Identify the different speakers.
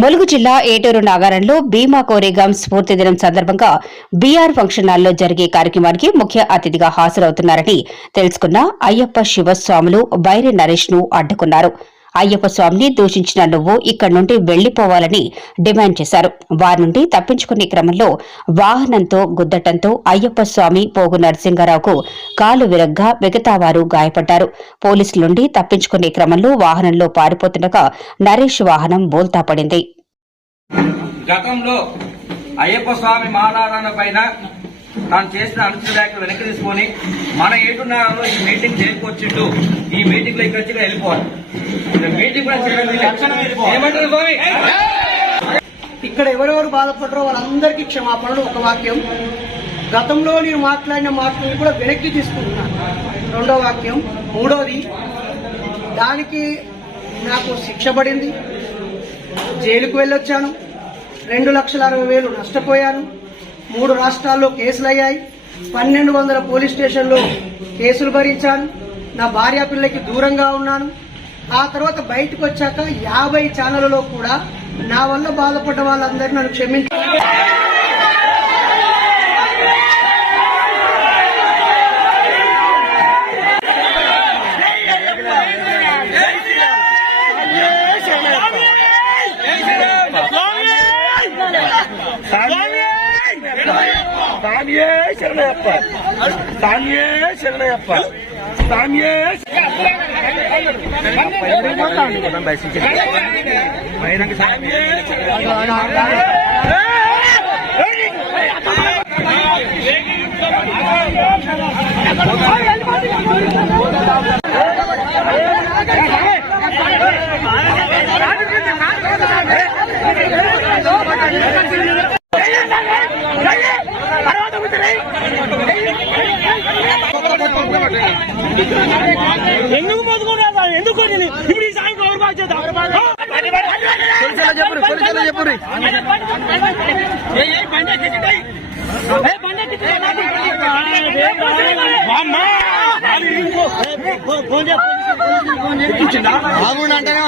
Speaker 1: ములుగు జిల్లా ఏటూరు నాగారంలో భీమా కోరేగాం స్ఫూర్తి దినం సందర్భంగా బీఆర్ ఫంక్షన్ హాల్లో జరిగే కార్యక్రమానికి ముఖ్య అతిథిగా హాజరవుతున్నారని తెలుసుకున్న అయ్యప్ప శివస్వాములు బైరి నరేష్ను అడ్డుకున్నారు. అయ్యప్ప స్వామిని దూషించిన నువ్వు ఇక్కడి నుండి వెళ్ళిపోవాలని డిమాండ్ చేశారు. వారి నుండి తప్పించుకునే క్రమంలో వాహనంతో గుద్దటంతో అయ్యప్ప స్వామి పోగు నరసింహారావుకు కాలు విరగ్గా మిగతా వారు గాయపడ్డారు. పోలీసుల నుండి తప్పించుకునే క్రమంలో వాహనంలో పారిపోతుండగా నరేష్ వాహనం బోల్తా పడింది.
Speaker 2: గతంలో అయ్యప్ప స్వామి మాలారాయణ పైన తాను చేసిన అనుచిత వ్యాఖ్యలు వెనక్కి తీసుకొని మన ఏటున్నారో ఈ మీటింగ్ చేయకొచ్చిండు ఈ మీటింగ్లో ఇక్కడి వెళ్ళిపోవాలి. మీటింగ్ కూడా చేయడం లేదు. ఏమంటారు స్వామి?
Speaker 3: ఇక్కడ ఎవరెవరు బాధపడ్డారో వాళ్ళందరికీ క్షమాపణలు ఒక వాక్యం. గతంలో నేను మాట్లాడిన మాటలను కూడా వెనక్కి తీసుకుంటున్నాను. రెండో వాక్యం మూడోది దానికి నాకు శిక్ష పడింది. జైలుకు వెళ్ళొచ్చాను. రెండు లక్షల అరవై వేలు నష్టపోయాను. మూడు రాష్ట్రాల్లో కేసులు అయ్యాయి పన్నెండు వందల పోలీస్ స్టేషన్లో కేసులు భరించాను. నా భార్య పిల్లకి దూరంగా ఉన్నాను. ఆ తర్వాత బయటకు వచ్చాక యాభై ఛానళ్ళలో కూడా నా వల్ల బాధపడ్డ వాళ్ళందరూ నన్ను క్షమించారు
Speaker 4: Tamiya siapa? Tanya, siapa? Tanya, siapa? Tanya, siapa? Tanya, ఎందుకు పోతుకున్నా ఎందుకు? ఇప్పుడు ఈ సాయంత్రం ఎవరు బాధ్యత చెప్పరు పోలీసులు చెప్పరు బాగుండంటేనే